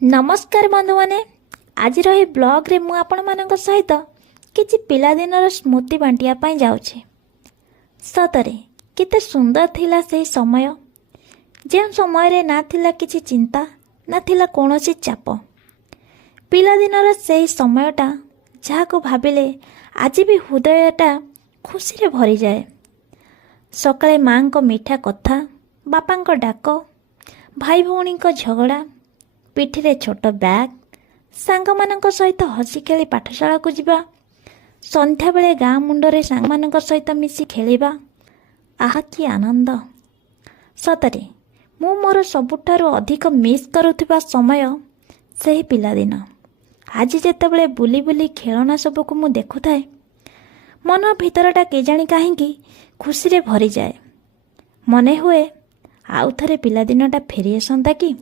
नमस्कार बंधु माने आज रही ब्लॉग रे मु आपण मानक सहित किछि पिलादिनर स्मृति बांटिया पाई जाउछे। सतरे केते सुंदर थिला से समय, जे समय रे ना थिला किछि चिंता ना थिला कोनोसी चाप। पिलादिनर से समयटा जाको भाबिले आज भी हृदयटा खुशी रे भरी जाए। सकाळे माँ को मीठा कथा, बापा को डाक, भाई भौणी को झगड़ा, पिठीरे छोट बैग, सांग मानक सहित हसी खेली पाठशाला को जिबा, संध्या बेले गाँ मुंडरे सांग मानक सहित मिसी खेलिबा, आहा कि आनंद। सतरे मु मोर सबुठारु अधिक मिस करुथिबा समय सेही पिलादिन। आज जेतेबेले बुली बुली खेलना सबको मु देखुथाए, मन भितरटा केजाणी काहींकी खुशी रे भरी जाए। मने हुए आउ थरे पिलादिनटा फेरी आसंता कि।